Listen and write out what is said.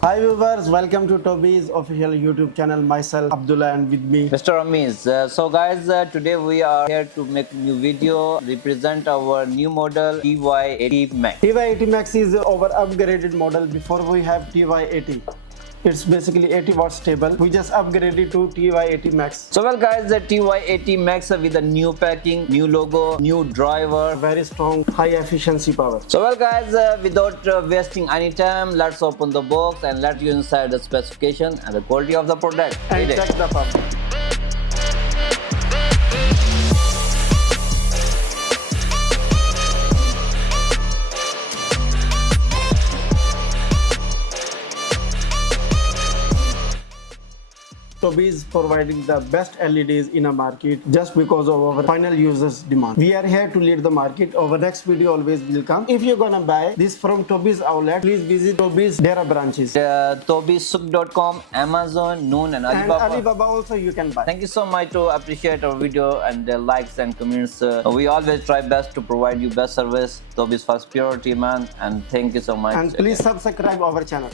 Hi viewers, welcome to Toby's official YouTube channel. Myself Abdullah and with me Mr. Ramiz. So guys, today we are here to make new video, represent our new model TY80 Max. TY80 Max is our upgraded model. Before we have TY80. It's basically 80 watts stable. We just upgraded to TY80 Max. So well guys, the TY80 Max with a new packing, new logo, new driver, Very strong, high efficiency power. So well guys, without wasting any time, let's open the box and let you inside the specification and the quality of the product. And check the pump. Tobys providing the best LEDs in a market just because of our final users demand. We are here to lead the market. Our next video always will come. If you're gonna buy this from Tobys outlet, please visit Tobys Dera branches. Tobysouq.com, Amazon, Noon and Alibaba. And Alibaba also you can buy. Thank you so much to appreciate our video and the likes and comments. We always try best to provide you best service. Tobys first purity man, and thank you so much. And please subscribe our channel.